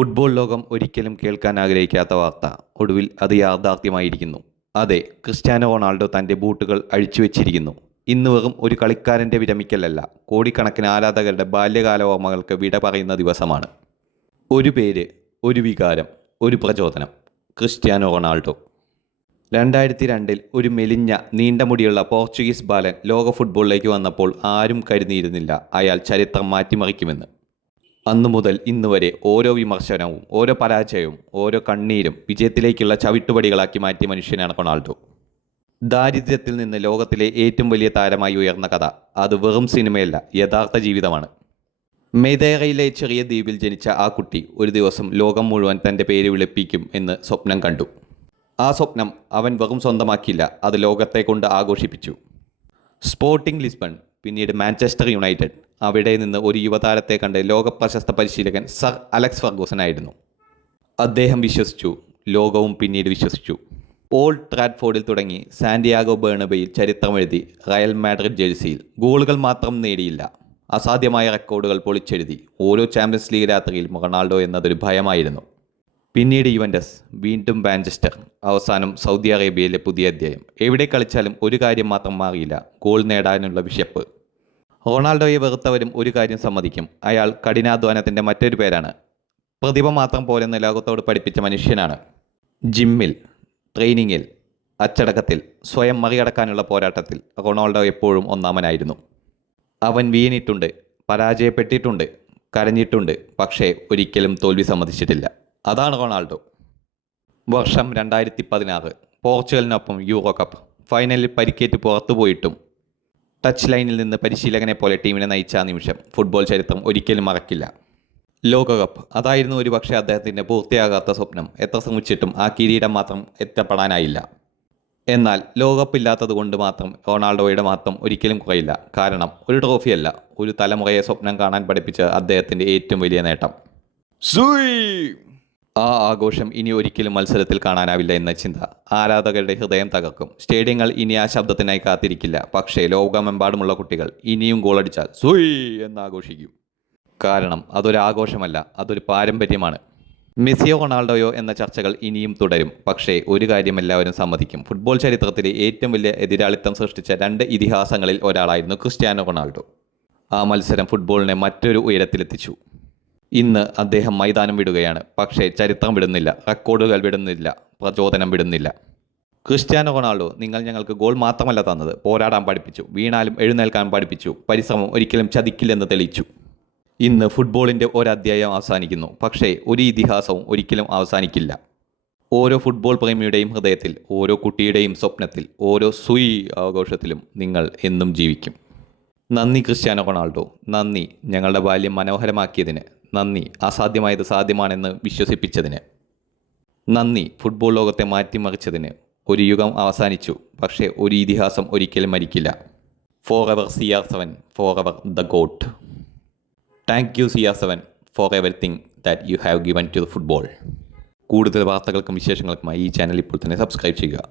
Football ലോകം ഒരിക്കലും കേൾക്കാൻ ആഗ്രഹിക്കാത്ത വാർത്ത ഒടുവിൽ അത് യാഥാർത്ഥ്യമായിരിക്കുന്നു. അതെ, ക്രിസ്ത്യാനോ റൊണാൾഡോ തൻ്റെ ബൂട്ടുകൾ അഴിച്ചുവെച്ചിരിക്കുന്നു. ഇന്ന് വെറും ഒരു കളിക്കാരൻ്റെ വിരമിക്കലല്ല, കോടിക്കണക്കിന് ആരാധകരുടെ ബാല്യകാല ഓർമ്മകൾക്ക് വിട പറയുന്ന ദിവസമാണ്. ഒരു പേര്, ഒരു വികാരം, ഒരു പ്രചോദനം. Cristiano Ronaldo. 2002 ഒരു മെലിഞ്ഞ നീണ്ട മുടിയുള്ള പോർച്ചുഗീസ് ബാലൻ ലോക ഫുട്ബോളിലേക്ക് വന്നപ്പോൾ ആരും കരുതിയിരുന്നില്ല അയാൾ ചരിത്രം മാറ്റിമറിക്കുമെന്ന്. അന്നു മുതൽ ഇന്ന് വരെ ഓരോ വിമർശനവും, ഓരോ പരാജയവും, ഓരോ കണ്ണീരും വിജയത്തിലേക്കുള്ള ചവിട്ടുപടികളാക്കി മാറ്റിയ മനുഷ്യനാണ് റൊണാൾഡോ. ദാരിദ്ര്യത്തിൽ നിന്ന് ലോകത്തിലെ ഏറ്റവും വലിയ താരമായി ഉയർന്ന കഥ അത് വെറും സിനിമയല്ല, യഥാർത്ഥ ജീവിതമാണ്. മെദേറയിലെ ചെറിയ ദ്വീപിൽ ജനിച്ച ആ കുട്ടി ഒരു ദിവസം ലോകം മുഴുവൻ തൻ്റെ പേര് വിളിപ്പിക്കും എന്ന് സ്വപ്നം കണ്ടു. ആ സ്വപ്നം അവൻ വെറും സ്വന്തമാക്കിയില്ല, അത് ലോകത്തെ കൊണ്ട് ആഘോഷിപ്പിച്ചു. സ്പോർട്ടിംഗ് ലിസ്ബൺ, പിന്നീട് മാഞ്ചസ്റ്റർ യുണൈറ്റഡ്, അവിടെ നിന്ന് ഒരു യുവതാരത്തെ കണ്ട് ലോക പ്രശസ്ത പരിശീലകൻ സർ അലക്സ് ഫെർഗൂസൺ ആയിരുന്നു. അദ്ദേഹം വിശ്വസിച്ചു, ലോകവും പിന്നീട് വിശ്വസിച്ചു. ഓൾഡ് ട്രാഡ്ഫോർഡിൽ തുടങ്ങി സാന്റിയാഗോ ബേർണബയിൽ ചരിത്രമെഴുതി. റയൽ മാഡ്രിഡ് ജേഴ്സിയിൽ ഗോളുകൾ മാത്രം നേടിയില്ല, അസാധ്യമായ റെക്കോർഡുകൾ പൊളിച്ചെഴുതി. ഓരോ ചാമ്പ്യൻസ് ലീഗ് രാത്രിയിലും റൊണാൾഡോ എന്നതൊരു ഭയമായിരുന്നു. പിന്നീട് യുവൻറ്റസ്, വീണ്ടും മാഞ്ചസ്റ്റർ, അവസാനം സൗദി അറേബ്യയിലെ പുതിയ അധ്യായം. എവിടെ കളിച്ചാലും ഒരു കാര്യം മാത്രം മാറിയില്ല, ഗോൾ നേടാനുള്ള വിശപ്പ്. റൊണാൾഡോയെ വെറുത്തവരും ഒരു കാര്യം സമ്മതിക്കും, അയാൾ കഠിനാധ്വാനത്തിൻ്റെ മറ്റൊരു പേരാണ്. പ്രതിഭ മാത്രം പോലെന്ന് ലോകത്തോട് പഠിപ്പിച്ച മനുഷ്യനാണ്. ജിമ്മിൽ, ട്രെയിനിങ്ങിൽ, അച്ചടക്കത്തിൽ, സ്വയം മറികടക്കാനുള്ള പോരാട്ടത്തിൽ റൊണാൾഡോ എപ്പോഴും ഒന്നാമനായിരുന്നു. അവൻ വീണിട്ടുണ്ട്, പരാജയപ്പെട്ടിട്ടുണ്ട്, കരഞ്ഞിട്ടുണ്ട്, പക്ഷേ ഒരിക്കലും തോൽവി സമ്മതിച്ചിട്ടില്ല. അതാണ് റൊണാൾഡോ. വർഷം 2016, പോർച്ചുഗലിനൊപ്പം യൂറോ കപ്പ് ഫൈനലിൽ പരിക്കേറ്റ് പുറത്തുപോയിട്ടും ടച്ച് ലൈനിൽ നിന്ന് പരിശീലകനെ പോലെ ടീമിനെ നയിച്ച ആ നിമിഷം ഫുട്ബോൾ ചരിത്രം ഒരിക്കലും മറക്കില്ല. ലോകകപ്പ്, അതായിരുന്നു ഒരുപക്ഷെ അദ്ദേഹത്തിൻ്റെ പൂർത്തിയാകാത്ത സ്വപ്നം. എത്ര ശ്രമിച്ചിട്ടും ആ കിരീടം മാത്രം എത്തപ്പെടാനായില്ല. എന്നാൽ ലോകകപ്പില്ലാത്തത് കൊണ്ട് മാത്രം റൊണാൾഡോയുടെ മാത്രം ഒരിക്കലും കുറയില്ല. കാരണം ഒരു ട്രോഫിയല്ല, ഒരു തലമുറയെ സ്വപ്നം കാണാൻ പഠിപ്പിച്ച അദ്ദേഹത്തിൻ്റെ ഏറ്റവും വലിയ നേട്ടം. ആ ആഘോഷം ഇനി ഒരിക്കലും മത്സരത്തിൽ കാണാനാവില്ല എന്ന ചിന്ത ആരാധകരുടെ ഹൃദയം തകർക്കും. സ്റ്റേഡിയങ്ങൾ ഇനി ആ ശബ്ദത്തിനായി കാത്തിരിക്കില്ല. പക്ഷേ ലോകമെമ്പാടുമുള്ള കുട്ടികൾ ഇനിയും ഗോളടിച്ചാൽ സൂയ് എന്നാഘോഷിക്കും. കാരണം അതൊരാഘോഷമല്ല, അതൊരു പാരമ്പര്യമാണ്. മെസ്സിയോ റൊണാൾഡോയോ എന്ന ചർച്ചകൾ ഇനിയും തുടരും. പക്ഷേ ഒരു കാര്യം എല്ലാവരും സമ്മതിക്കും, ഫുട്ബോൾ ചരിത്രത്തിലെ ഏറ്റവും വലിയ എതിരാളിത്തം സൃഷ്ടിച്ച 2 ഇതിഹാസങ്ങളിൽ ഒരാളായിരുന്നു ക്രിസ്ത്യാനോ റൊണാൾഡോ. ആ മത്സരം ഫുട്ബോളിനെ മറ്റൊരു ഉയരത്തിലെത്തിച്ചു. ഇന്ന് അദ്ദേഹം മൈതാനം വിടുകയാണ്, പക്ഷേ ചരിത്രം വിടുന്നില്ല, റെക്കോർഡുകൾ വിടുന്നില്ല, പ്രചോദനം വിടുന്നില്ല. ക്രിസ്ത്യാനോ റൊണാൾഡോ, നിങ്ങൾ ഞങ്ങൾക്ക് ഗോൾ മാത്രമല്ല തന്നത്, പോരാടാൻ പഠിപ്പിച്ചു, വീണാലും എഴുന്നേൽക്കാൻ പഠിപ്പിച്ചു, പരിശ്രമം ഒരിക്കലും ചതിക്കില്ലെന്ന് തെളിയിച്ചു. ഇന്ന് ഫുട്ബോളിൻ്റെ ഒരധ്യായം അവസാനിക്കുന്നു, പക്ഷേ ഒരു ഇതിഹാസവും ഒരിക്കലും അവസാനിക്കില്ല. ഓരോ ഫുട്ബോൾ പ്രേമിയുടെയും ഹൃദയത്തിൽ, ഓരോ കുട്ടിയുടെയും സ്വപ്നത്തിൽ, ഓരോ സുയ് ആഘോഷത്തിലും നിങ്ങൾ എന്നും ജീവിക്കും. നന്ദി ക്രിസ്ത്യാനോ റൊണാൾഡോ, നന്ദി ഞങ്ങളുടെ ബാല്യം മനോഹരമാക്കിയതിന്, നന്ദി അസാധ്യമായത് സാധ്യമാണെന്ന് വിശ്വസിപ്പിച്ചതിന്, നന്ദി ഫുട്ബോൾ ലോകത്തെ മാറ്റിമറിച്ചതിന്. ഒരു യുഗം അവസാനിച്ചു, പക്ഷേ ഒരു ഇതിഹാസം ഒരിക്കലും മരിക്കില്ല. Forever CR7, forever the goat. Thank you CR7 for everything that you have given to the football. കൂടുതൽ വാർത്തകൾക്കും വിശേഷങ്ങൾക്കുമായി ഈ ചാനൽ ഇപ്പോൾ തന്നെ സബ്സ്ക്രൈബ് ചെയ്യുക.